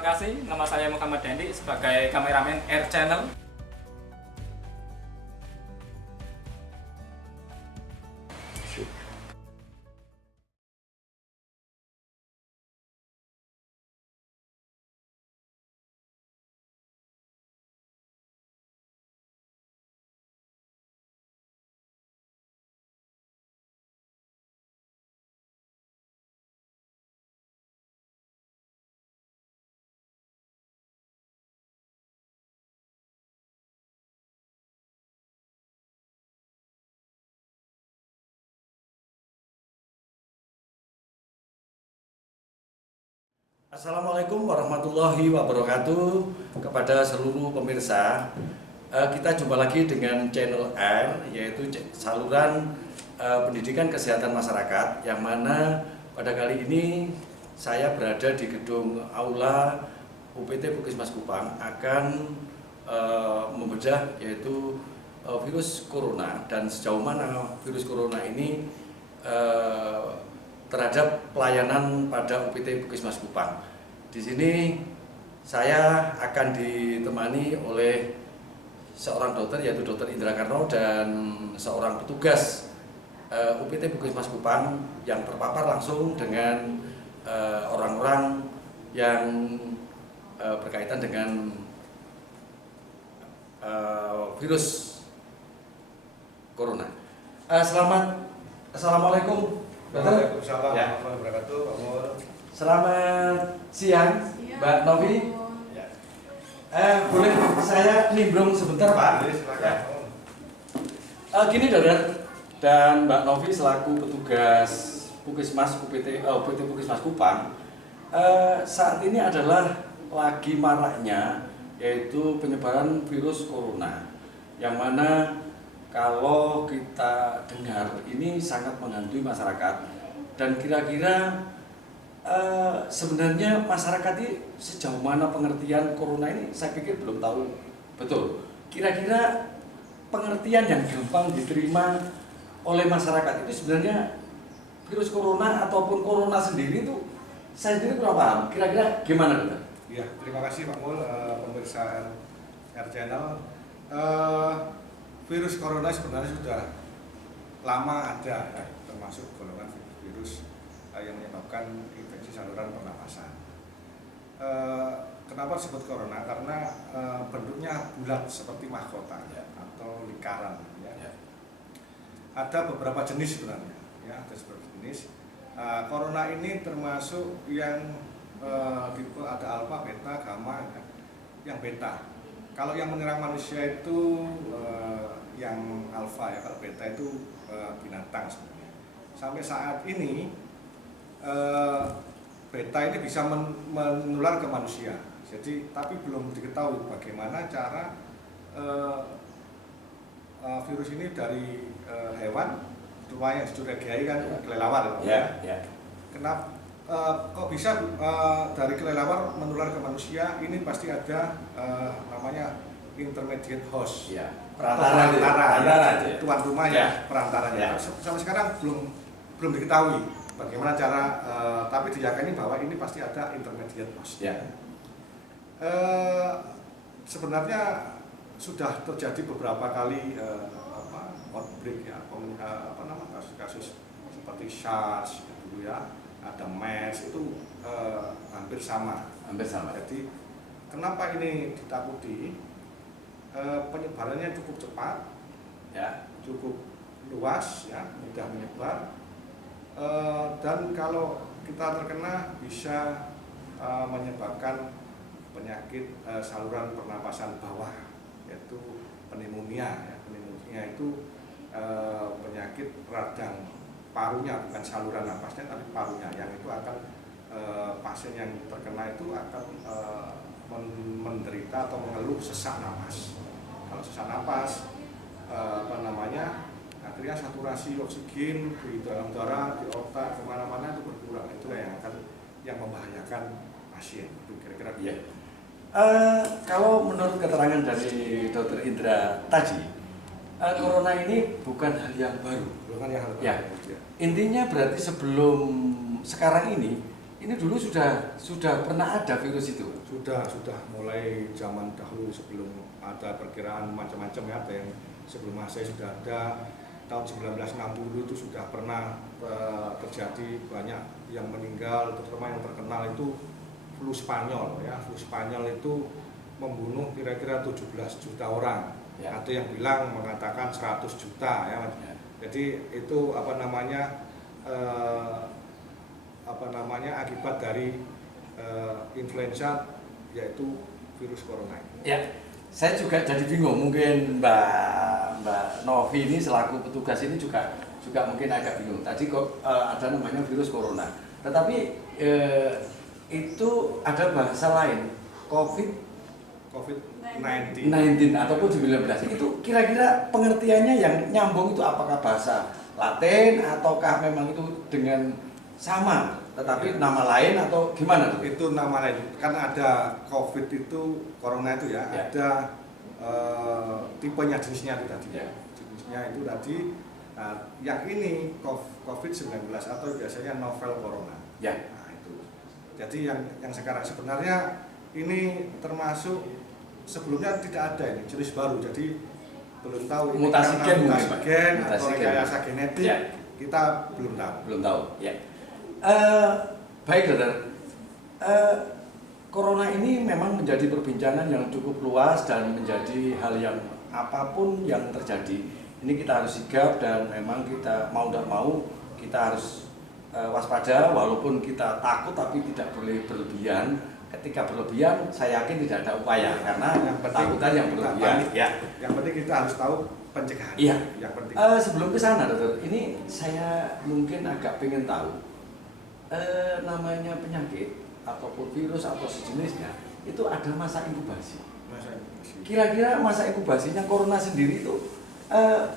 terima kasih. Nama saya Muhammad Dendi sebagai kameramen Air Channel. Assalamualaikum warahmatullahi wabarakatuh kepada seluruh pemirsa. Kita jumpa lagi dengan channel AIR, yaitu saluran pendidikan kesehatan masyarakat, yang mana pada kali ini saya berada di gedung Aula UPT Puskesmas Kupang akan membedah yaitu virus corona dan sejauh mana virus corona ini terhadap pelayanan pada UPT Puskesmas Kupang. Di sini saya akan ditemani oleh seorang dokter, yaitu Dr. Indra Karno, dan seorang petugas UPT Puskesmas Kupang yang terpapar langsung dengan orang-orang yang berkaitan dengan virus corona. Assalamualaikum. Waalaikumsalam warahmatullahi wabarakatuh, Pak Mul. Selamat siang, Mbak Novi. Ya. Boleh saya nimbrung sebentar, Pak? Boleh, silakan. Gini, dokter dan Mbak Novi selaku petugas Puskesmas UPT Puskesmas Kupang, saat ini adalah lagi maraknya yaitu penyebaran virus corona, yang mana kalau kita dengar ini sangat menghantui masyarakat. Dan kira-kira sebenarnya masyarakat ini sejauh mana pengertian corona ini, saya pikir belum tahu betul. Kira-kira pengertian yang gampang diterima oleh masyarakat itu sebenarnya virus corona ataupun corona sendiri itu saya sendiri kurang paham. Kira-kira gimana, dokter? Ya, terima kasih Pak Mul, pemirsa Air Channel. Virus corona sebenarnya sudah lama ada, ya, termasuk golongan virus yang menyebabkan infeksi saluran pernapasan. Kenapa disebut corona? Karena bentuknya bulat seperti mahkota, ya, atau lingkaran. Ya. Ya. Ada beberapa jenis sebenarnya, ya, ada beberapa jenis. Corona ini termasuk yang tipe ada alfa, beta, gamma, ya. Yang beta. Kalau yang menyerang manusia itu yang alfa, ya. Kalau beta itu binatang sebenarnya. Sampai saat ini beta ini bisa menular ke manusia. Jadi tapi belum diketahui bagaimana cara virus ini dari hewan, terutama yang dicurigai kan kelelawar. Ya, ya. Kenapa kok bisa dari kelelawar menular ke manusia? Ini pasti ada namanya intermediate host, Ya. perantara, ya. Tuan rumah, ya, perantaranya. Ya. Sampai sekarang belum diketahui bagaimana cara, tapi diyakini bahwa ini pasti ada intermediate host. Ya. Sebenarnya sudah terjadi beberapa kali outbreak, ya, kasus-kasus seperti SARS dulu, ya, ada MERS, itu hampir sama. Jadi kenapa ini ditakuti? Penyebarannya cukup cepat, ya, cukup luas, ya, mudah menyebar, dan kalau kita terkena bisa menyebabkan penyakit saluran pernapasan bawah, yaitu pneumonia. Ya. Pneumonia itu penyakit radang parunya, bukan saluran napasnya tapi parunya, yang itu akan pasien yang terkena itu akan menderita atau mengeluh sesak napas. Kalau sesak napas, akhirnya saturasi oksigen di dalam darah, di otak, kemana-mana itu berkurang. Itulah yang membahayakan pasien. Itu kira-kira. Ya. Kalau menurut keterangan dari Dr. Indra tadi, corona ini bukan hal yang baru. Bukan yang hal baru. Ya. Intinya berarti sebelum sekarang ini ini dulu sudah pernah ada virus itu. Sudah mulai zaman dahulu sebelum ada perkiraan macam-macam ya, ada yang sebelum Masehi sudah ada, tahun 1960 itu sudah pernah terjadi banyak yang meninggal, terutama yang terkenal itu flu Spanyol ya. Flu Spanyol itu membunuh kira-kira 17 juta orang. Ya. Ada yang bilang mengatakan 100 juta ya. Jadi itu akibat dari influenza, yaitu virus corona. Ya, saya juga jadi bingung. Mungkin Mbak Novi ini selaku petugas ini juga mungkin agak bingung. Tadi kok ada namanya virus corona, tetapi itu ada bahasa lain, COVID-19 ataupun 19. Itu kira-kira pengertiannya yang nyambung itu apakah bahasa Latin ataukah memang itu dengan sama tetapi nama lain atau gimana tuh? Itu nama lain, kan ada COVID itu, corona itu ya, ada tipenya, jenisnya itu tadi. Jenisnya itu tadi, yang ini COVID-19 atau biasanya novel corona. Nah, itu. Jadi yang sekarang sebenarnya ini termasuk sebelumnya tidak ada ini jenis baru, jadi belum tahu ini mutasi gen atau rekayasa genetik, kita belum tahu. Ya. Baik dokter, corona ini memang menjadi perbincangan yang cukup luas dan menjadi hal yang apapun yang terjadi ini kita harus sigap, dan memang kita mau tidak mau kita harus waspada, walaupun kita takut tapi tidak boleh berlebihan. Ketika berlebihan saya yakin tidak ada upaya, karena ketakutan yang berlebihan yang penting kita harus tahu pencegahan. Iya. Yang penting. Sebelum ke sana dokter, ini saya mungkin agak pengen tahu namanya penyakit ataupun virus atau sejenisnya itu ada masa inkubasi. Kira-kira masa inkubasinya corona sendiri itu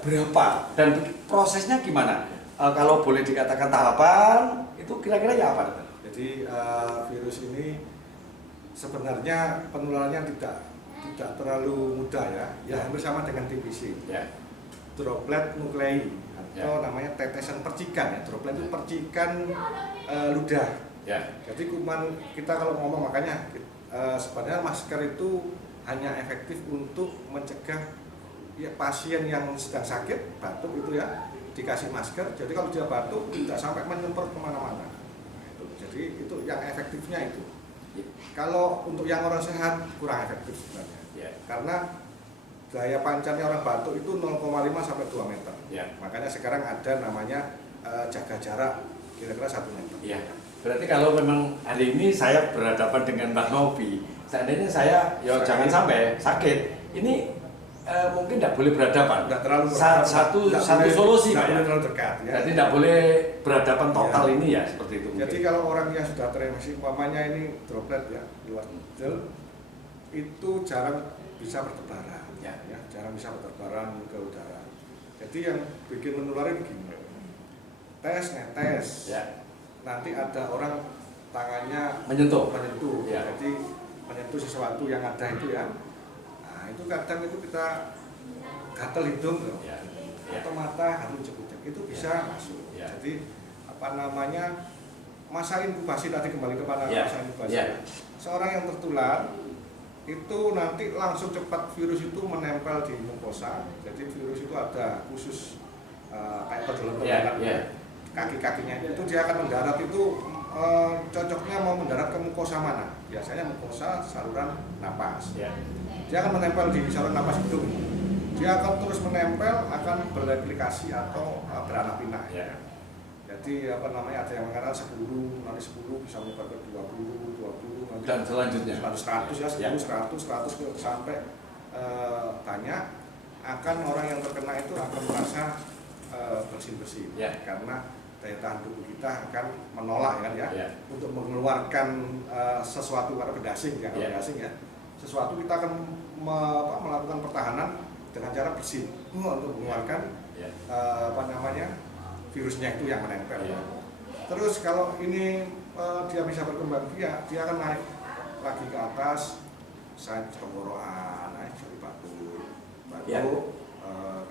berapa dan prosesnya gimana? Kalau boleh dikatakan tahapan itu kira-kira ya apa dokter? Jadi virus ini sebenarnya penularannya tidak terlalu mudah ya, hampir sama dengan TBC. Droplet nuklei atau namanya tetesan percikan ya. Droplet itu percikan ludah. Jadi kuman kita kalau ngomong, makanya sebenarnya masker itu hanya efektif untuk mencegah ya, pasien yang sedang sakit batuk itu ya, dikasih masker. Jadi kalau dia batuk tidak sampai menyemprot kemana-mana. Jadi itu yang efektifnya itu. Kalau untuk yang orang sehat kurang efektif sebenarnya. Karena daya pancarnya orang batuk itu 0,5 sampai 2 meter. Makanya sekarang ada namanya jaga jarak kira-kira 1 meter. Berarti kalau memang hari ini saya berhadapan dengan Mbak Novi, seandainya saya jangan sampai sakit, ini mungkin tidak boleh berhadapan. Tidak terlalu satu solusi Pak ya. Terlalu dekat ya. Jadi tidak boleh berhadapan total ini ya, seperti itu. Jadi kalau orang yang sudah terinfeksi, umpamanya ini droplet ya, luar gel, itu jarang bisa bertebaran. Jarang bisa bertebaran ke udara. Jadi yang bikin menular begini, netes. Nanti ada orang tangannya menyentuh. Jadi menyentuh sesuatu yang ada itu ya. Nah itu kadang itu kita gatel hidung loh. Atau mata harus cekucek, itu bisa masuk. Jadi masa inkubasi, tadi kembali kepada masa inkubasi. Seorang yang tertular itu nanti langsung cepat virus itu menempel di mukosa. Jadi virus itu ada khusus kayak pedolan-pedolan kaki-kakinya itu dia akan mendarat itu cocoknya mau mendarat ke mukosa mana? Biasanya mukosa saluran napas. Dia akan menempel di saluran napas hidung. Dia akan terus menempel, akan bereplikasi atau beranak pinak. Jadi ada yang mengatakan 10, nanti 10 bisa menyebar ke 20, nanti dan selanjutnya 100 ya, 10, 100 sampai banyak. Akan orang yang terkena itu akan merasa bersih-bersih karena daya tahan tubuh kita akan menolak untuk mengeluarkan sesuatu, karena benda asing sesuatu kita akan melakukan pertahanan dengan cara bersih untuk mengeluarkan virusnya itu yang menempel. Terus kalau ini dia bisa berkembang, dia akan naik lagi ke atas, saya tenggorokan, naik jadi batuk,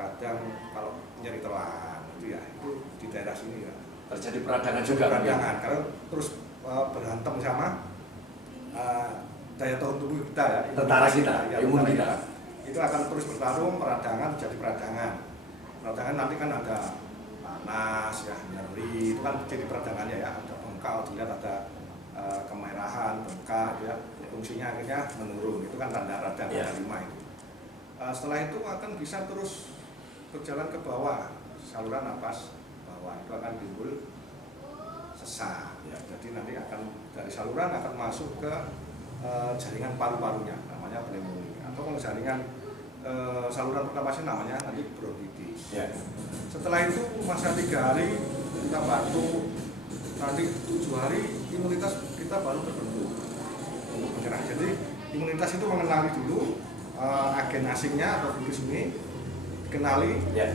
kadang kalau nyeri telan itu di daerah sini ya. Terjadi peradangan juga. Karena terus berantem sama daya tahan tubuh kita ya, Tentara kita, ya, imun tentara kita. Itu akan terus bertarung, peradangan jadi peradangan. Peradangan nanti kan ada panas ya, nyeri, itu kan jadi peradangannya ya, ada bengkak, dilihat ada kemerahan, bengkak ya, fungsinya akhirnya menurun, itu kan tanda radang Ya. ada 5 itu. Setelah itu akan bisa terus berjalan ke bawah, saluran napas bawah itu akan timbul sesak ya. Jadi nanti akan dari saluran akan masuk ke jaringan paru-parunya, namanya pneumonia, atau kalau jaringan saluran pernapasan namanya nanti bronkitis. Ya. Setelah itu masa 3 hari kita batuk, nanti 7 hari imunitas kita baru terbentuk menyerang. Jadi imunitas itu mengenali dulu agen asingnya atau virus ini, dikenali, Ya.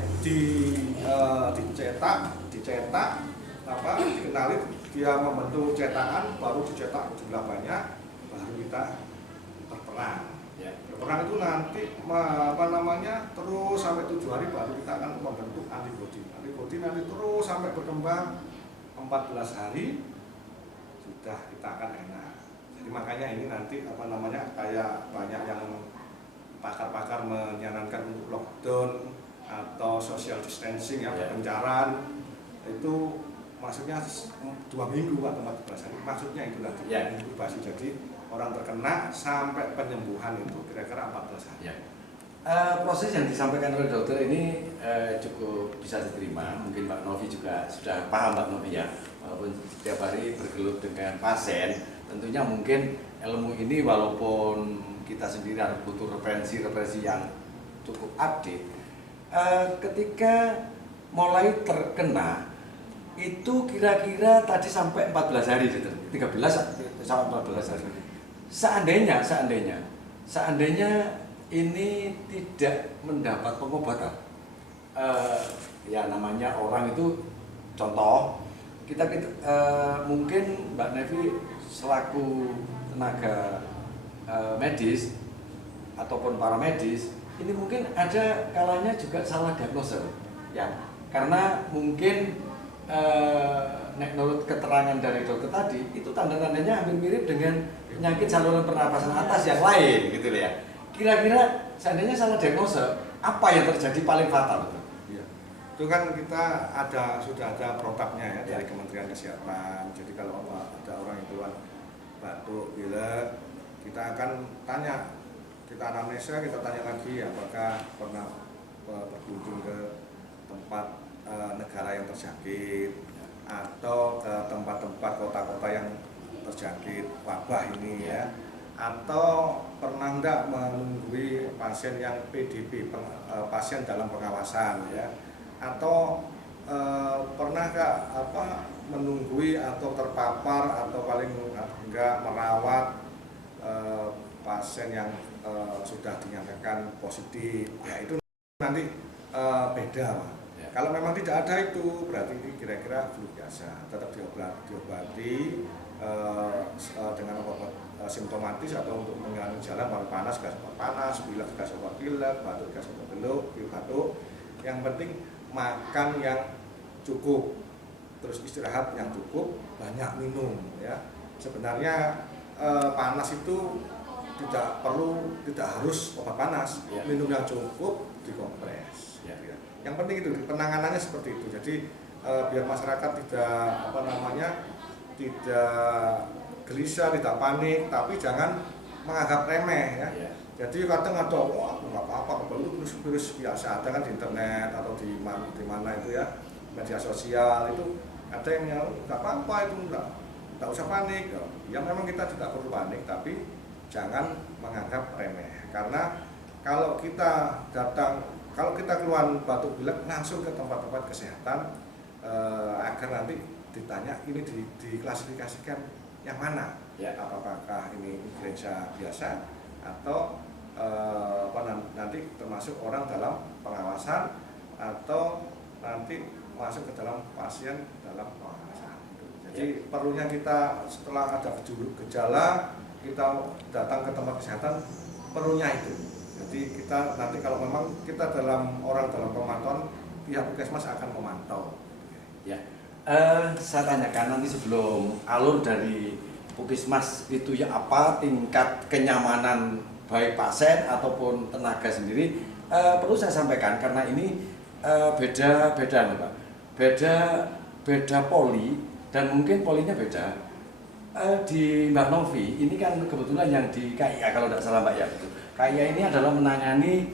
dicetak, dikenali, dia membentuk cetakan, baru dicetak jumlah banyak, baru kita berperang. Ya. Berperang itu nanti terus sampai 7 hari baru kita akan membentuk antibodi. Antibodi nanti terus sampai berkembang 14 hari sudah kita akan enak. Jadi makanya ini nanti kayak banyak yang pakar-pakar menyarankan untuk lockdown atau social distancing ya, penjarahan itu maksudnya 2 minggu atau 14 hari, maksudnya itu nanti inkubasi. Jadi orang terkena sampai penyembuhan itu kira-kira 14 hari. Ya. Proses yang disampaikan oleh dokter ini cukup bisa diterima. Mungkin Mbak Novi juga sudah paham, Mbak Novi ya, walaupun setiap hari bergelut dengan pasien. Tentunya mungkin ilmu ini walaupun kita sendiri harus butuh referensi yang cukup update. Ketika mulai terkena itu kira-kira tadi sampai 14 hari, 13 sampai 14 hari. Seandainya ini tidak mendapat pengobatan, ya namanya orang itu, contoh kita mungkin Mbak Nevi selaku tenaga medis ataupun paramedis ini mungkin ada kalanya juga salah diagnosa ya, karena mungkin menurut keterangan dari dokter tadi itu tanda-tandanya hampir mirip dengan penyakit saluran pernapasan atas yang lain gitu ya. Kira-kira seandainya salah diagnosa, apa yang terjadi paling fatal? Ya. Itu kan kita sudah ada protapnya ya dari Kementerian Kesehatan. Jadi kalau ada orang yang keluar batuk, pilek, kita akan tanya, kita anamnesa, kita tanya lagi apakah pernah berkunjung ke tempat negara yang terjangkit atau ke tempat-tempat kota-kota yang terjangkit wabah ini ya, atau pernah enggak menunggui pasien yang PDP, pasien dalam pengawasan ya, atau pernah enggak menunggui atau terpapar atau paling enggak merawat pasien yang sudah dinyatakan positif ya, itu nanti beda Pak. Ya. Kalau memang tidak ada itu berarti ini kira-kira flu biasa, tetap diobati dengan obat simptomatis atau untuk mengurangi gejala panas, gas panas, pilek, gas obat pilek, batuk, gas obat batuk. Yang penting makan yang cukup, terus istirahat yang cukup, banyak minum ya. Sebenarnya panas itu tidak harus obat panas, minum yang cukup, dikompres. Ya. Yang penting itu penanganannya seperti itu. Jadi biar masyarakat tidak gelisah, tidak panik, tapi jangan menganggap remeh ya. Jadi kadang ada, wah nggak apa-apa, itu virus biasa, ada kan di internet atau di mana itu ya, media sosial itu ada yang nggak apa-apa, itu nggak usah panik. Ya memang kita tidak perlu panik, tapi jangan menganggap remeh. Karena kalau kita keluar batuk pilek langsung ke tempat-tempat kesehatan agar nanti ditanya ini diklasifikasikan yang mana ya, apakah ini influenza biasa atau nanti termasuk orang dalam pengawasan atau nanti masuk ke dalam pasien dalam pengawasan. Jadi perlunya kita setelah ada gejala kita datang ke tempat kesehatan, perlunya itu. Jadi kita nanti kalau memang kita dalam pemantauan, pihak puskesmas akan memantau. Ya, Saya tanyakan nanti sebelum alur dari Puskesmas itu ya apa tingkat kenyamanan baik pasien ataupun tenaga sendiri, perlu saya sampaikan karena ini beda nih Pak, beda poli dan mungkin polinya beda. Di Mbak Novi ini kan kebetulan yang di KIA kalau tidak salah Mbak ya, gitu. KIA ini adalah menangani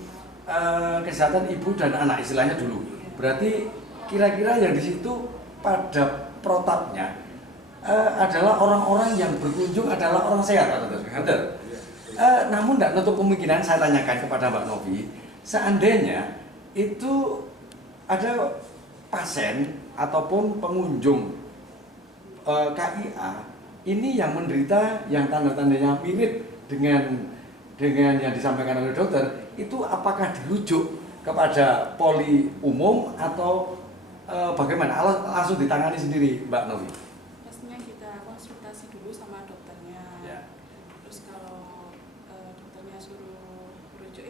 kesehatan ibu dan anak istilahnya dulu. Berarti kira-kira yang di situ pada protapnya adalah orang-orang yang berkunjung adalah orang sehat, betul. Namun tidak menutup kemungkinan saya tanyakan kepada Mbak Novi, seandainya itu ada pasien ataupun pengunjung KIA ini yang menderita yang tanda-tandanya mirip dengan yang disampaikan oleh dokter, itu apakah dirujuk kepada poli umum atau bagaimana? Langsung ditangani sendiri Mbak Novi? Pastinya kita konsultasi dulu sama dokternya. Ya. Terus kalau dokternya suruh rujuk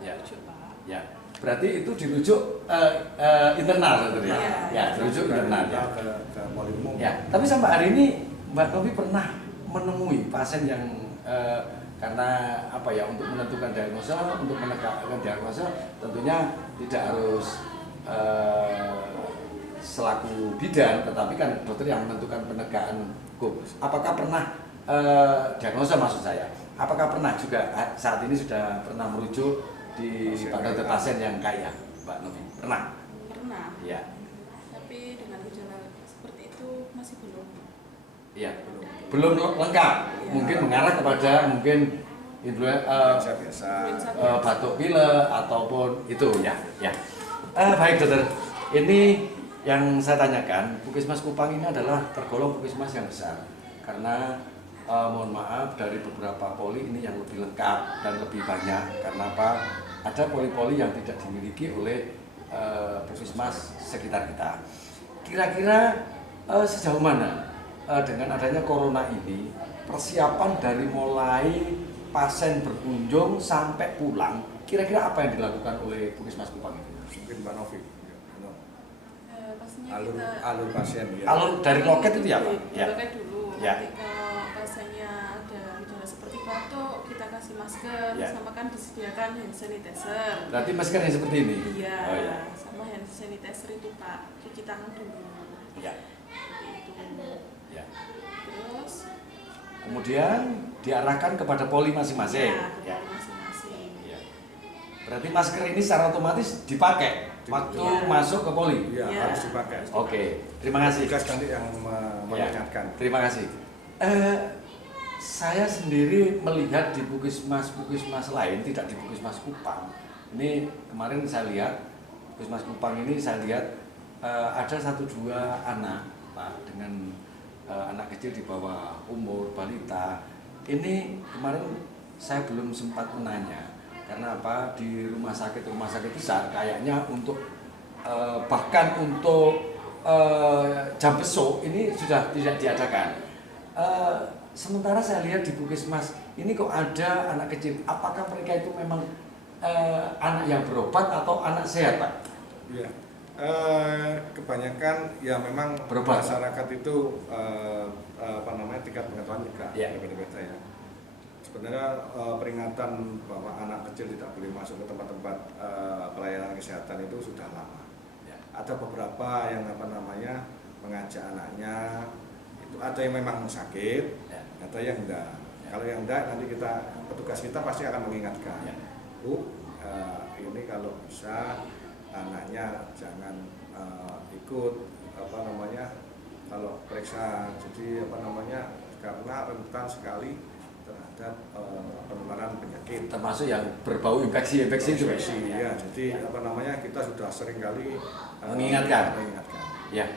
Ya. rujuk Pak. Ya, berarti itu dirujuk internal gitu ya? Iya. Ya, dirujuk internal ya. Ke poli umum. Ya, tapi sampai hari ini Mbak Novi pernah menemui pasien yang karena apa ya, untuk menentukan diagnosa, untuk menegakkan diagnosa tentunya tidak harus selaku bidan, tetapi kan dokter yang menentukan penegakan hukum. Apakah pernah diagnosa maksud saya? Apakah pernah juga saat ini sudah pernah merujuk di pada pasien yang kaya, Mbak Novi? Pernah? Pernah. Ya. Tapi dengan gejala seperti itu masih belum. Iya. Belum lengkap. Ya. Mungkin mengarah kepada mungkin Biasa. batuk pilek ataupun itu ya. Ya. Baik dokter. Ini yang saya tanyakan, Puskesmas Kupang ini adalah tergolong puskesmas yang besar karena mohon maaf dari beberapa poli ini yang lebih lengkap dan lebih banyak. Karena apa? Ada poli-poli yang tidak dimiliki oleh puskesmas sekitar kita. Kira-kira sejauh mana dengan adanya corona ini persiapan dari mulai pasien berkunjung sampai pulang, kira-kira apa yang dilakukan oleh Puskesmas Kupang itu? Mungkin Mbak Novi. Pastinya Alur pasien ya. Alur dari loket itu ya Pak? Ya. Loket dulu. Ya. Nanti kalau pasiennya ada gejala seperti batuk, kita kasih masker, Ya. sama kan disediakan hand sanitizer. Berarti masker yang seperti ini? Iya. Oh, ya. Sama hand sanitizer itu Pak, cuci tangan dulu. Ya. Seperti itu. Ya. Terus Kemudian diarahkan kepada poli masing-masing. ya, Ya. masing-masing. Ya. Berarti masker ini secara otomatis dipakai waktu Ya. masuk ke poli. Iya, Ya. harus dipakai. Oke, terima kasih. Tugas nanti yang mengingatkan. Terima kasih. Saya sendiri melihat di puskesmas lain, tidak di Puskesmas Kupang. Ini kemarin saya lihat Puskesmas Kupang ini saya lihat ada 1-2 anak Pak dengan anak kecil di bawah umur balita. Ini kemarin saya belum sempat menanya karena apa, di rumah sakit besar kayaknya untuk bahkan untuk jam besuk ini sudah tidak diadakan. Sementara saya lihat di Puskesmas ini kok ada anak kecil. Apakah mereka itu memang anak yang berobat atau anak sehat, Pak? Iya. Kebanyakan ya memang Berobat. masyarakat itu tingkat pengetahuan juga Ya. berbeda-beda ya. Sebenarnya peringatan bahwa anak kecil tidak boleh masuk ke tempat-tempat pelayanan kesehatan itu sudah lama. Ya. Ada beberapa yang mengajak anaknya, itu ada yang memang sakit, Ya. ada yang enggak. Kalau yang enggak nanti petugas kita pasti akan mengingatkan. Ya. Bu, ini kalau bisa anaknya jangan ikut kalau periksa, jadi karena rentan sekali terhadap penularan penyakit Termasuk yang berbau infeksi itu. ya. Jadi kita sudah sering kali Mengingatkan. Ya.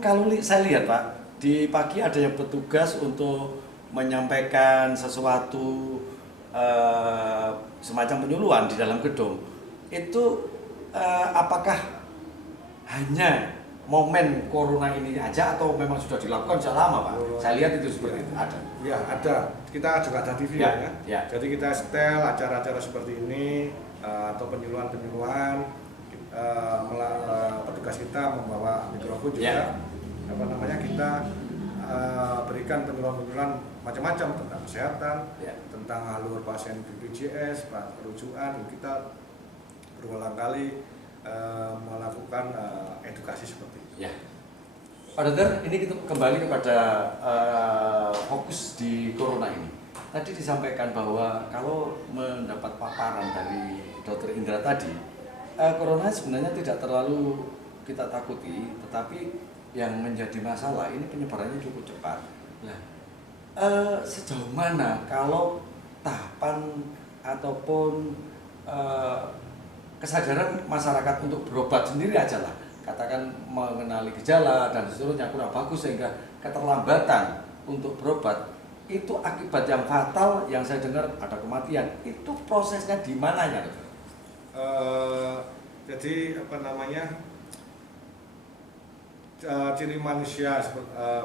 Kalau saya lihat Pak, di pagi ada yang bertugas untuk menyampaikan sesuatu semacam penyuluhan di dalam gedung. Itu apakah hanya momen corona ini aja atau memang sudah dilakukan sejak lama Pak? Saya lihat itu seperti itu ada. Ya, ada. Kita juga ada TV Ya, ya. ya. Jadi kita setel acara-acara seperti ini atau penyuluhan-penyuluhan petugas kita membawa mikrofon juga, kita berikan penyuluhan macam-macam tentang kesehatan, tentang alur pasien BPJS, rujukan. Kita berulang kali melakukan edukasi seperti itu. Ya. Pak Dokter, ini kita kembali kepada fokus di corona ini. Tadi disampaikan bahwa kalau mendapat paparan dari Dokter Indra tadi, corona sebenarnya tidak terlalu kita takuti, tetapi yang menjadi masalah ini penyebarannya cukup cepat. Nah, sejauh mana kalau tahapan ataupun kesadaran masyarakat untuk berobat sendiri aja lah, katakan mengenali gejala dan seterusnya kurang bagus sehingga keterlambatan untuk berobat itu akibat yang fatal yang saya dengar ada kematian. Itu prosesnya di mananya, Dokter? Jadi ciri manusia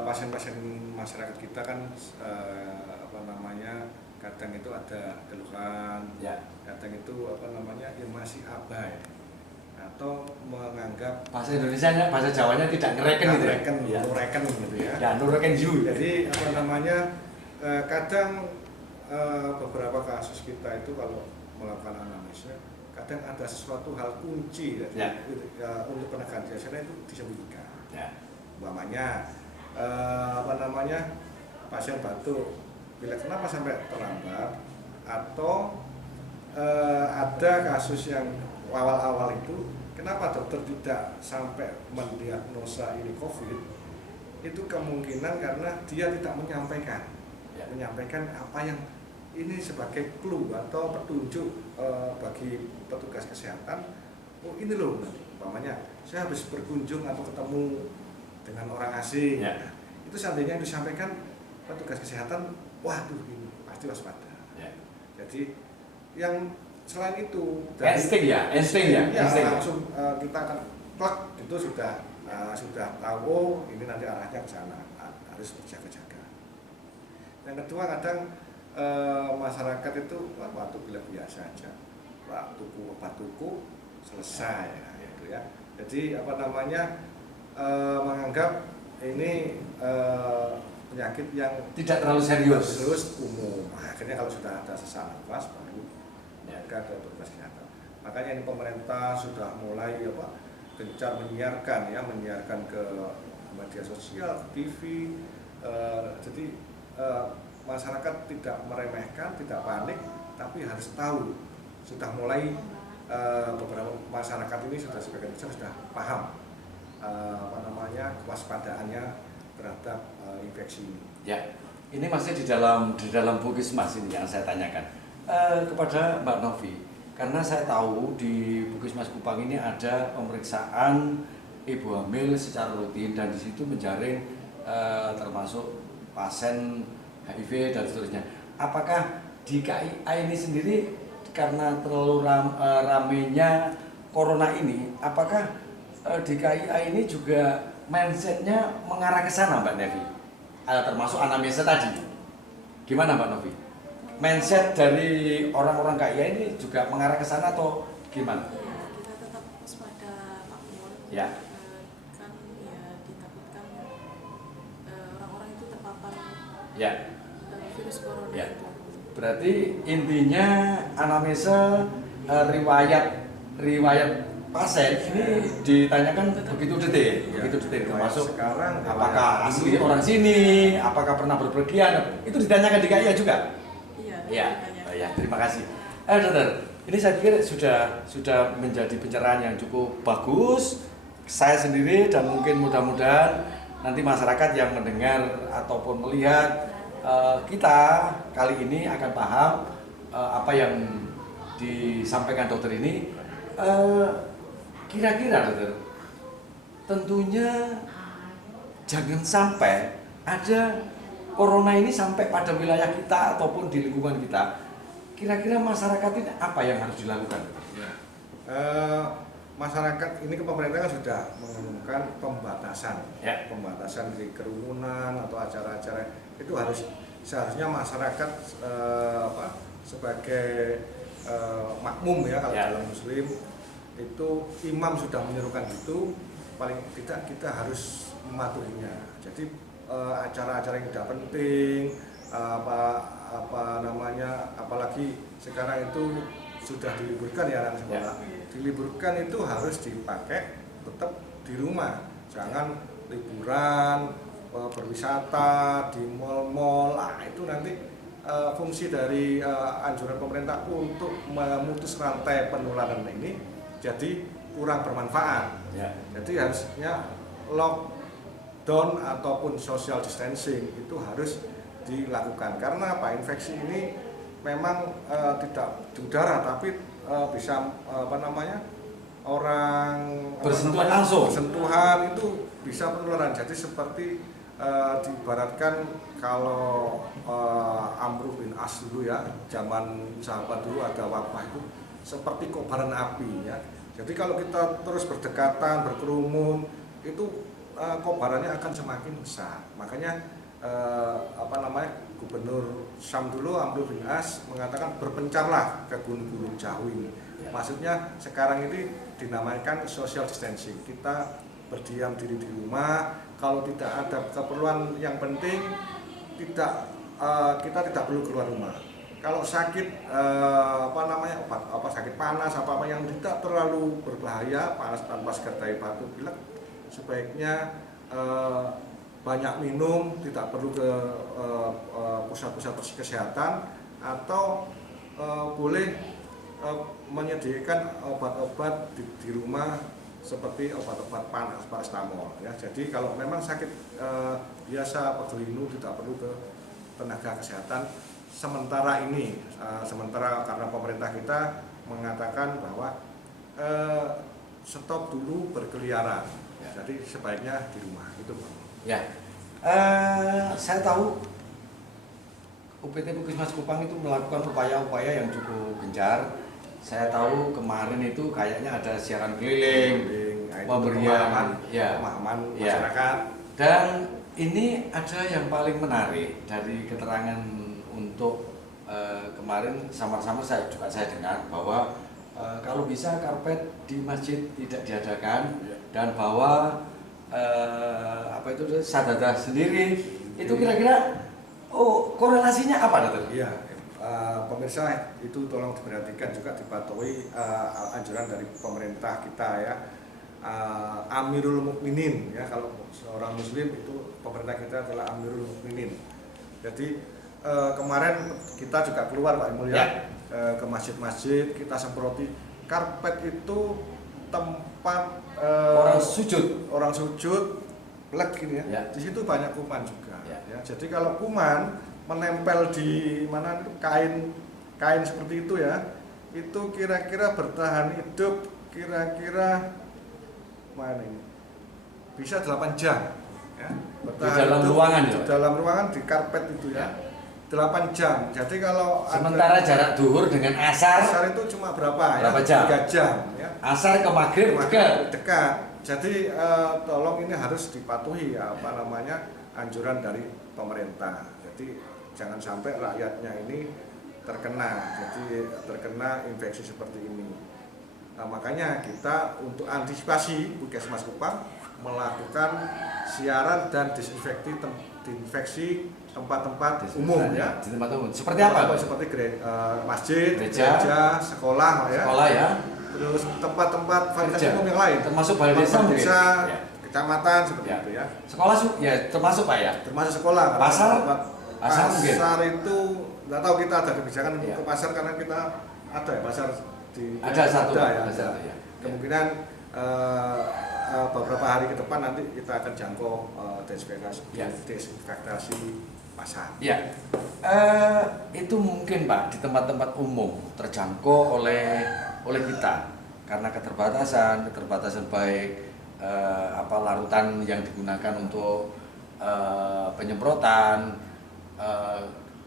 pasien-pasien masyarakat kita kan kadang itu ada keluhan, kadang itu yang masih abai atau menganggap bahasa Indonesianya, bahasa Jawanya tidak ngereken gitu ya. Nureken gitu ya. Ya, nureken you. Jadi kadang beberapa kasus kita itu kalau melakukan anamnesa, kadang ada sesuatu hal kunci untuk penegakan jasa itu disembunyikan. Umpamanya pasien batuk, bila kenapa sampai terlambat, atau ada kasus yang awal-awal itu kenapa dokter tidak sampai mendiagnosa ini COVID, itu kemungkinan karena dia tidak menyampaikan apa yang ini sebagai clue atau petunjuk bagi petugas kesehatan. Oh ini loh, umpamanya saya habis berkunjung atau ketemu dengan orang asing, itu seandainya disampaikan petugas kesehatan, waduh ini pasti waspada. Jadi yang selain itu insting ya. Langsung kita akan plug itu sudah tahu, oh ini nanti arahnya ke sana, harus berjaga-jaga. Yang kedua kadang masyarakat itu batuk pilek biasa aja, obat tuku selesai gitu ya. Jadi menganggap ini penyakit yang tidak terlalu serius umum. Akhirnya kalau sudah ada sesak nafas baru mereka ke petugas kesehatan. Makanya ini pemerintah sudah mulai gencar menyiarkan ke media sosial, TV. Jadi masyarakat tidak meremehkan, tidak panik, tapi harus tahu. Sudah mulai beberapa masyarakat ini sebagian besar sudah paham kewaspadaannya terhadap infeksi ini. Ya, ini masih di dalam Puskesmas ini yang saya tanyakan kepada Mbak Novi, karena saya tahu di Puskesmas Kupang ini ada pemeriksaan ibu hamil secara rutin dan di situ menjaring termasuk pasien HIV dan seterusnya. Apakah di KIA ini sendiri karena terlalu ramenya corona ini, apakah di KIA ini juga mindsetnya mengarah ke sana, Mbak Novi? Termasuk anamnesa tadi. Gimana Mbak Novi? Mindset dari orang-orang KIA ini juga mengarah ke sana atau gimana? Iya, kita tetap waspada makmur. Ya. Kan ya ditakutkan orang-orang itu terpapar virus corona itu. Berarti intinya anamnesa riwayat pasien ini ditanyakan begitu detail, termasuk sekarang apakah asli orang sini, apakah pernah berpergian, itu ditanyakan di KIA juga. Iya, terima kasih. Dokter, ini saya pikir sudah menjadi pencerahan yang cukup bagus. Saya sendiri dan mungkin mudah-mudahan nanti masyarakat yang mendengar ataupun melihat kita kali ini akan paham apa yang disampaikan dokter ini. Kira-kira dokter, tentunya jangan sampai ada corona ini sampai pada wilayah kita ataupun di lingkungan kita. Kira-kira masyarakat ini apa yang harus dilakukan? Masyarakat ini ke pemerintah kan sudah mengumumkan pembatasan dari kerumunan atau acara-acara itu seharusnya masyarakat sebagai makmum ya kalau dalam Muslim itu imam sudah menyerukan itu, paling tidak kita harus mematuhinya. Jadi acara-acara yang tidak penting, apalagi sekarang itu sudah diliburkan ya anak sekolah. Diliburkan itu harus dipakai tetap di rumah, jangan liburan, berwisata di mal-mal. Itu nanti fungsi dari anjuran pemerintah untuk memutus rantai penularan ini jadi kurang bermanfaat. Jadi harusnya lockdown ataupun social distancing itu harus dilakukan, karena apa, infeksi ini memang tidak di udara tapi bisa orang bersentuhan langsung, bersentuhan itu bisa penularan. Jadi seperti diibaratkan kalau Amr bin As dulu ya, zaman sahabat dulu ada wabah itu seperti kobaran api ya. Jadi kalau kita terus berdekatan, berkerumun, itu kobarannya akan semakin besar. Makanya Gubernur Syam dulu, Amr bin As, mengatakan berpencarlah ke gunung-gunung jauh ini. Maksudnya sekarang ini dinamakan social distancing. Kita berdiam diri di rumah. Kalau tidak ada keperluan yang penting, kita tidak perlu keluar rumah. Kalau sakit sakit panas apa yang tidak terlalu berbahaya, panas tanpa sertai batuk pilek, sebaiknya banyak minum, tidak perlu ke pusat-pusat kesehatan, atau boleh menyediakan obat-obat di rumah seperti obat-obat panas, paracetamol ya. Jadi kalau memang sakit biasa pegelinu tidak perlu ke tenaga kesehatan sementara ini. Sementara karena pemerintah kita mengatakan bahwa stop dulu berkeliaran. Jadi sebaiknya di rumah itu. Ya, saya tahu UPT Puskesmas Kupang itu melakukan upaya-upaya yang cukup gencar. Saya tahu kemarin itu kayaknya ada siaran keliling, pemberian pemahaman masyarakat. Dan ini ada yang paling menarik dari keterangan untuk kemarin sama-sama saya dengar bahwa kalau bisa karpet di masjid tidak diadakan, dan bahwa sadadah sendiri itu kira-kira korelasinya apa, Dokter? Iya, pemirsa itu tolong diperhatikan juga, dipatuhi anjuran dari pemerintah kita ya. Amirul Mukminin ya, kalau seorang muslim itu pemerintah kita adalah Amirul Mukminin. Jadi kemarin kita juga keluar Pak Emil ya, ke masjid-masjid, kita semproti. Karpet itu tempat orang sujud plek gini ya. Di situ banyak kuman juga ya. Jadi kalau kuman menempel di mana itu kain seperti itu ya, itu kira-kira bertahan hidup kira-kira bisa 8 jam ya. Bertahan di dalam ruangan ya? Di dalam ruangan, di karpet itu ya. 8 jam. Jadi kalau sementara jarak duhur dengan asar itu cuma berapa jam? 3 jam ya. Asar ke maghrib dekat. Jadi tolong ini harus dipatuhi anjuran dari pemerintah. Jadi jangan sampai rakyatnya ini terkena infeksi seperti ini. Nah, makanya kita untuk antisipasi Puskesmas Kupang melakukan siaran dan disinfeksi tempat-tempat umum ya. Di tempat umum. Seperti apa? Seperti masjid, gereja, sekolah ya. Sekolah ya. Terus tempat-tempat fasilitas umum yang lain, termasuk balai desa, kecamatan seperti itu ya. Sekolah ya termasuk Pak ya. Termasuk sekolah. Pasar itu nggak tahu, kita ada kebijakan untuk ke pasar karena kita ada ya pasar di ada satu ya. Ya. Kemungkinan beberapa hari ke depan nanti kita akan jangkau desinfektasi pasar. Ya, itu mungkin Pak di tempat-tempat umum terjangkau oleh kita karena keterbatasan baik larutan yang digunakan untuk penyemprotan,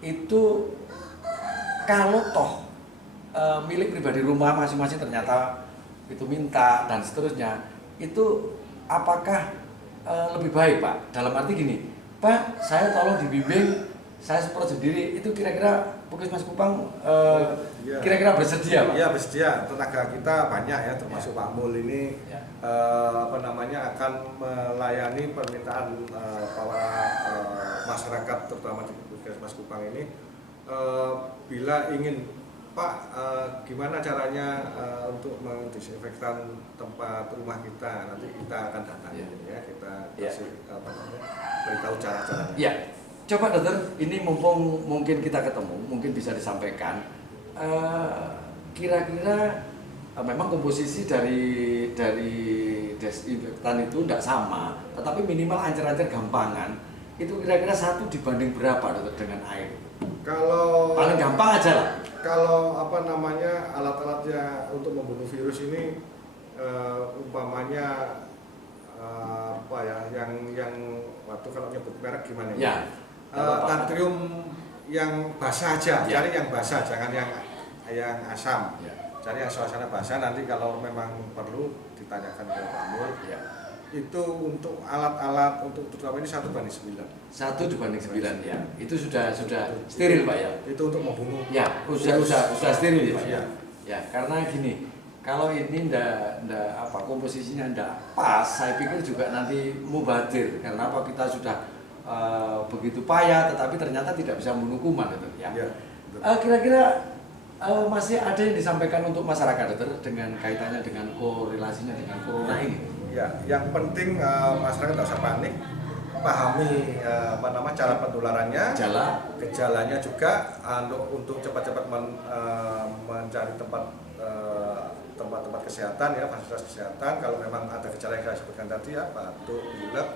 itu kalau toh milik pribadi rumah masing-masing ternyata itu minta dan seterusnya, itu apakah lebih baik Pak? Dalam arti gini, Pak, saya tolong dibimbing, saya semprot sendiri, itu kira-kira Puskesmas Kupang Iya. kira-kira bersedia, Pak? Iya bersedia, tenaga kita banyak ya, termasuk Pak Mul ini Ya. akan melayani permintaan para masyarakat terutama di Puskesmas Kupang ini bila ingin Pak gimana caranya untuk mendisinfektan tempat rumah kita, nanti kita akan datangi ya, kita kasih beritahu cara-caranya. Ya, coba dokter, ini mumpung mungkin kita ketemu, mungkin bisa disampaikan kira-kira memang komposisi dari desinfektan itu tidak sama, tetapi minimal ancer-ancer gampangan itu kira-kira 1 dibanding berapa dokter dengan air? Kalau Paling gampang aja lah. Kalau alat-alatnya untuk membunuh virus ini umpamanya yang waktu kalau nyebut merek gimana Ya. natrium yang basah aja, Ya. cari yang basah, jangan yang asam. Ya. Cari yang suasana basah, nanti kalau memang perlu ditanyakan ke Pak Mul. Ya. Itu untuk alat-alat untuk terutama ini 1:9. 1 dibanding 9 ya. Itu sudah steril Pak ya. Itu untuk membunuh. Ya, sudah steril ya Pak ya. Ya. Ya, karena gini, kalau ini ndak komposisinya ndak pas, saya pikir juga nanti mubadir. Karena apa, kita sudah begitu payah, tetapi ternyata tidak bisa membunuh kuman, dokter ya. Ya, Kira-kira masih ada yang disampaikan untuk masyarakat, dokter, dengan kaitannya dengan korelasinya dengan corona ini? Ya, yang penting masyarakat tidak usah panik, pahami cara penularannya, gejalanya juga untuk cepat-cepat mencari tempat kesehatan ya, fasilitas kesehatan. Kalau memang ada gejala yang saya sebutkan tadi ya, batuk, pilek,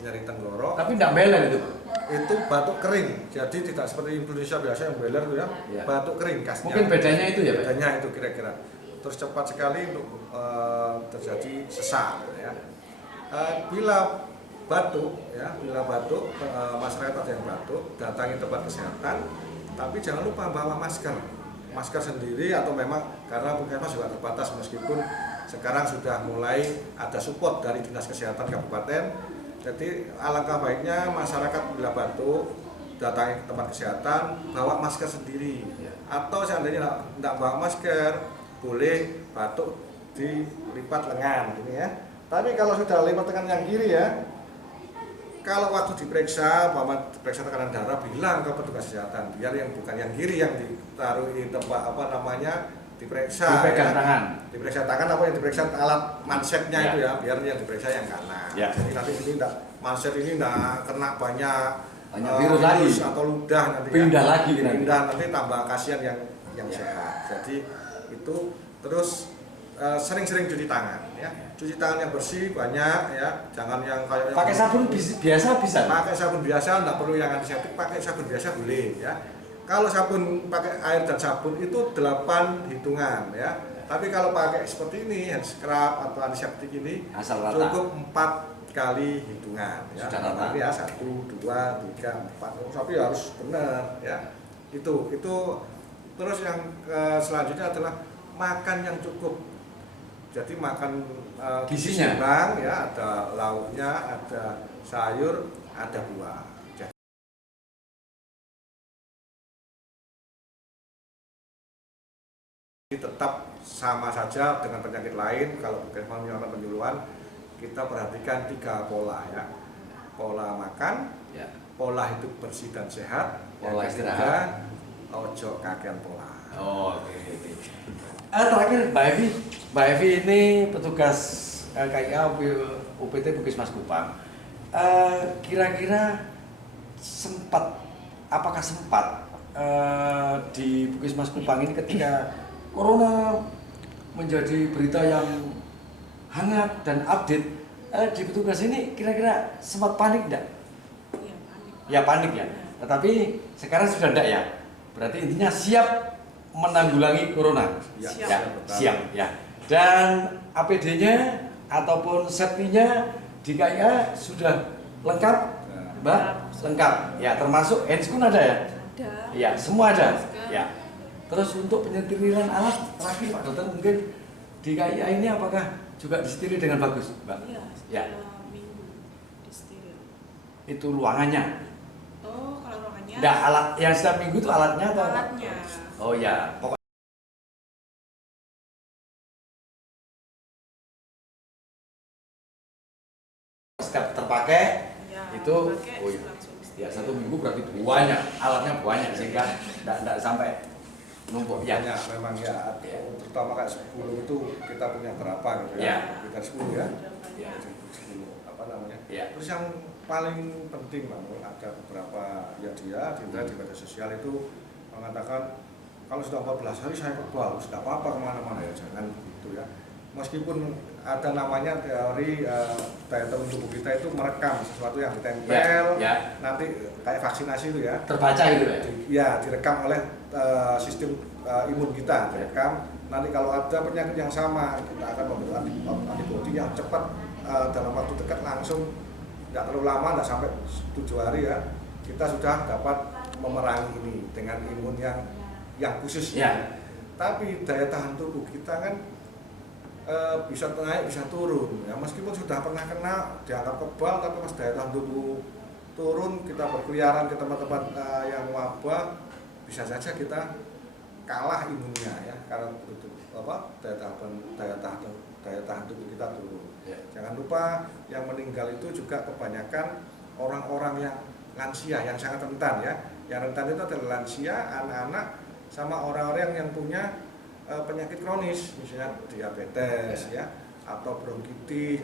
nyeri tenggorok. Tapi tidak beler itu, Pak? Itu batuk kering, jadi tidak seperti Indonesia biasa yang beler itu ya, batuk kering khasnya. Mungkin bedanya itu ya, Pak? Bedanya itu kira-kira. Terus cepat sekali untuk terjadi sesak ya. Bila batuk masyarakat ada yang batuk, datangi tempat kesehatan, tapi jangan lupa bawa masker sendiri, atau memang karena puskesmas juga terbatas, meskipun sekarang sudah mulai ada support dari dinas kesehatan kabupaten. Jadi alangkah baiknya masyarakat bila batuk datangi ke tempat kesehatan, bawa masker sendiri, atau seandainya tidak bawa masker, boleh batuk dilipat lengan ini ya. Tapi kalau sudah lipat lengan yang kiri ya, kalau waktu diperiksa tekanan darah, bilang ke petugas kesehatan, biar yang bukan yang kiri yang ditaruh di tempat diperiksa. Dipegang tangan. Diperiksa tangan apa yang diperiksa alat mansetnya itu ya, biar yang diperiksa yang kanan. Ya. Jadi nanti ini manset ini tidak kena banyak virus lagi atau ludah nanti. Pindah lagi nanti tambah kasihan yang sehat. Jadi itu terus sering-sering cuci tangan ya. Cuci tangan yang bersih banyak ya, jangan yang kayak pakai sabun biasa bisa. Pakai sabun biasa, enggak perlu yang antiseptik, pakai sabun biasa boleh ya. Kalau sabun pakai air dan sabun itu 8 hitungan ya. Tapi kalau pakai seperti ini hand scrub atau antiseptik ini cukup 4 kali hitungan ya. Sudah rata. Tapi ya 1, 2, 3, 4. Tapi harus benar ya. Itu terus yang selanjutnya adalah makan yang cukup. Jadi makan gizinya seimbang ya, ada lauknya, ada sayur, ada buah. Jadi tetap sama saja dengan penyakit lain. Kalau puskesmas menyatakan penyuluhan, kita perhatikan 3 pola ya. Pola makan, pola hidup bersih dan sehat, pola istirahat, ojo kakean pola. Oh, oke. Terakhir Mbak Evi ini petugas KIA UPT Puskesmas Kupang. Kira-kira apakah sempat di Puskesmas Kupang ini ketika Corona menjadi berita yang hangat dan update, di petugas ini kira-kira sempat panik enggak? Iya, panik. Ya panik ya. Tetapi sekarang sudah enggak ya. Berarti intinya siap menanggulangi Corona. Ya, siap ya. Dan APD-nya ataupun safety-nya di KIA sudah lengkap, Mbak? Lengkap. Ya, termasuk handscoon ada ya? Ada. Ya, semua ada. Masker. Ya. Terus untuk penyetirilan alat terakhir Pak Dokter, mungkin di KIA ini apakah juga disetir dengan bagus, Mbak? Iya, Ya. minggu disteril. Itu ruangannya. Oh, kalau ruangannya alatnya. Enggak, alat yang setiap minggu itu alatnya atau apa? Alatnya. Oh ya, pokoknya setiap terpakai Ya, itu pakai oh ya. langsung. Ya, 1 minggu berarti banyak, alatnya banyak sehingga enggak sampai numpuk ya. Banyak memang ya, Ya. terutama kayak 10 itu kita punya berapa gitu Ya. ya, kita 10 ya. Ya. 10 apa namanya. Ya. Terus yang paling penting Bang, ada beberapa ya dia di media sosial itu mengatakan kalau sudah 14 hari saya kebal, sudah apa-apa kemana-mana ya, jangan begitu ya. Meskipun ada namanya teori daya tahan tubuh kita itu merekam sesuatu yang ditempel, Ya. nanti kayak vaksinasi itu ya, Terbaca gitu ya. ya direkam oleh sistem imun kita, direkam. Nanti kalau ada penyakit yang sama, kita akan membentuk antibodi yang cepat dalam waktu dekat langsung, tidak terlalu lama, tidak sampai 7 hari ya, kita sudah dapat memerangi ini dengan imun yang khusus. Ya. Tapi daya tahan tubuh kita kan bisa naik bisa turun ya, meskipun sudah pernah kena dianggap kebal, tapi pas daya tahan tubuh turun, kita berkeliaran ke tempat-tempat yang wabah, bisa saja kita kalah imunnya ya, karena itu apa daya tahan tubuh kita turun. Ya. Jangan lupa yang meninggal itu juga kebanyakan orang-orang yang lansia yang sangat rentan ya. Yang rentan itu adalah lansia, anak-anak, sama orang-orang yang punya penyakit kronis, misalnya diabetes ya, atau bronkitis,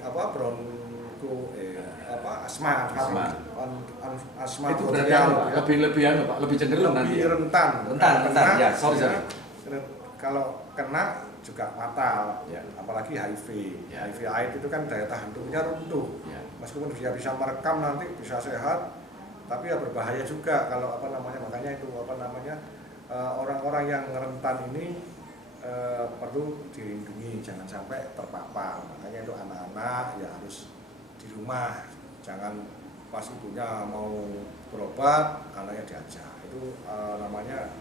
asma Itu berarti lebih cenderung nanti. lebih rentan Ya, sorry. kalau kena juga fatal Ya. apalagi HIV. Ya. HIV AIDS itu kan daya tahan tubuhnya runtuh. Ya. Meskipun dia bisa merekam nanti bisa sehat, tapi ya berbahaya juga kalau makanya itu orang-orang yang rentan ini perlu dilindungi, jangan sampai terpapar. Makanya itu anak-anak ya harus di rumah, jangan pas ibunya mau berobat anaknya diajak. Itu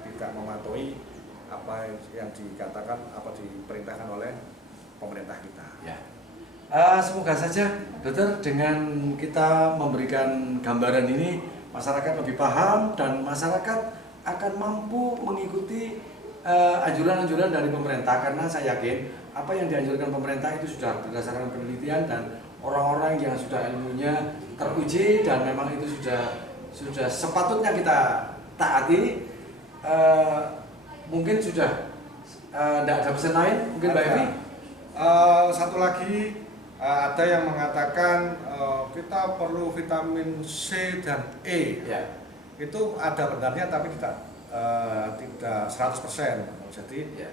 tidak mematuhi apa yang dikatakan, apa diperintahkan oleh pemerintah kita. Ya. Semoga saja dokter dengan kita memberikan gambaran ini masyarakat lebih paham dan masyarakat akan mampu mengikuti anjuran-anjuran dari pemerintah, karena saya yakin apa yang dianjurkan pemerintah itu sudah berdasarkan penelitian dan orang-orang yang sudah ilmunya teruji dan memang itu sudah sepatutnya kita taati. Mungkin sudah tidak ada pesan lain, mungkin Mbak Evi? Satu lagi ada yang mengatakan kita perlu vitamin C dan E. Ya. Itu ada benarnya tapi tidak 100%. Jadi Ya.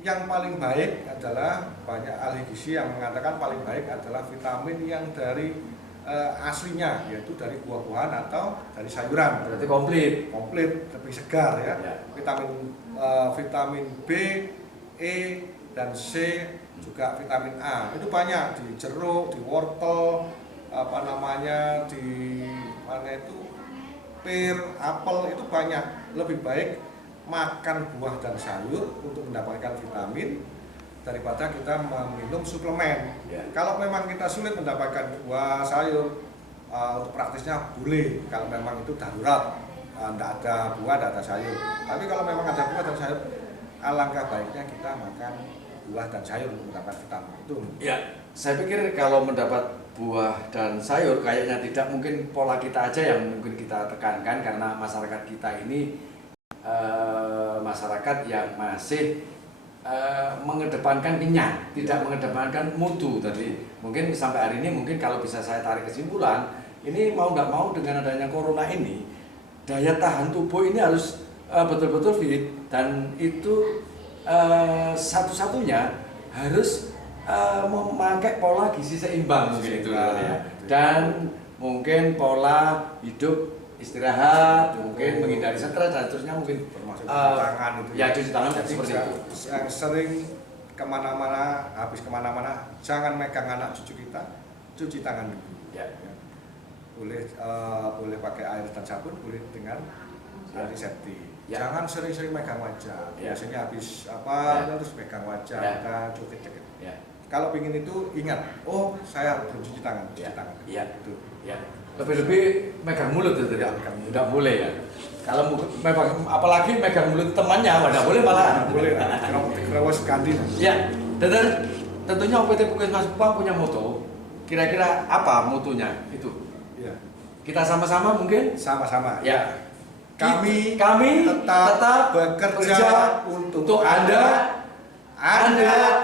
yang paling baik adalah, banyak ahli gizi yang mengatakan paling baik adalah vitamin yang dari aslinya, yaitu dari buah-buahan atau dari sayuran. Berarti komplit. Lebih segar ya. Ya. Vitamin B, E dan C, juga vitamin A. Itu banyak di jeruk, di wortel, pir, apel, itu banyak. Lebih baik makan buah dan sayur untuk mendapatkan vitamin daripada kita meminum suplemen. Ya. Kalau memang kita sulit mendapatkan buah sayur, untuk praktisnya boleh kalau memang itu darurat, tidak ada buah, tidak ada sayur. Tapi kalau memang ada buah dan sayur, alangkah baiknya kita makan buah dan sayur untuk mendapatkan vitamin itu. Ya, saya pikir kalau mendapat buah dan sayur kayaknya tidak mungkin pola kita aja yang mungkin kita tekankan, karena masyarakat kita ini masyarakat yang masih mengedepankan kenyang, tidak mengedepankan mutu. Tadi mungkin sampai hari ini mungkin kalau bisa saya tarik kesimpulan, ini mau nggak mau dengan adanya corona ini, daya tahan tubuh ini harus betul-betul fit, dan itu satu-satunya harus memakai pola gizi seimbang mungkin itu ya. Dan mungkin pola hidup istirahat, mungkin menghindari stres dan seterusnya, mungkin Termasuk cuci tangan itu. Ya, cuci tangan Jadi seperti itu. yang sering kemana-mana, habis kemana-mana, jangan megang anak cucu kita, cuci tangan dulu. Ya. Boleh pakai air dan sabun, boleh dengan antiseptik. Ya. Jangan sering-sering megang wajah. Ya. Biasanya habis Ya. terus megang wajah, Ya. kita cukit-cukit. Ya. Kalau ingin itu ingat, oh saya belum cuci tangan, cuci Ya. tangan. Ya. Itu. Ya. Lebih-lebih megang mulut itu tidak boleh ya. Kalau apalagi megang mulut temannya, nggak boleh malah. Boleh, kerawat ganti. Ya, dan tentunya OPT Puskesmas Kupang punya moto. Kira-kira apa motonya itu? Ya, Kita sama-sama mungkin? sama-sama. Ya. Kami tetap bekerja untuk Anda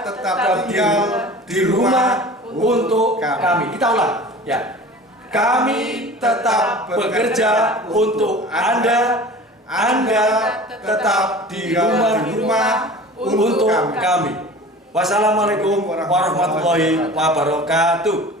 tetap tinggal di rumah untuk kami. Kita ulang. Ya. Kami tetap bekerja untuk Anda tetap di rumah untuk kami. Wassalamualaikum warahmatullahi wabarakatuh.